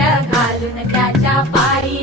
घालून त्याच्या पायी.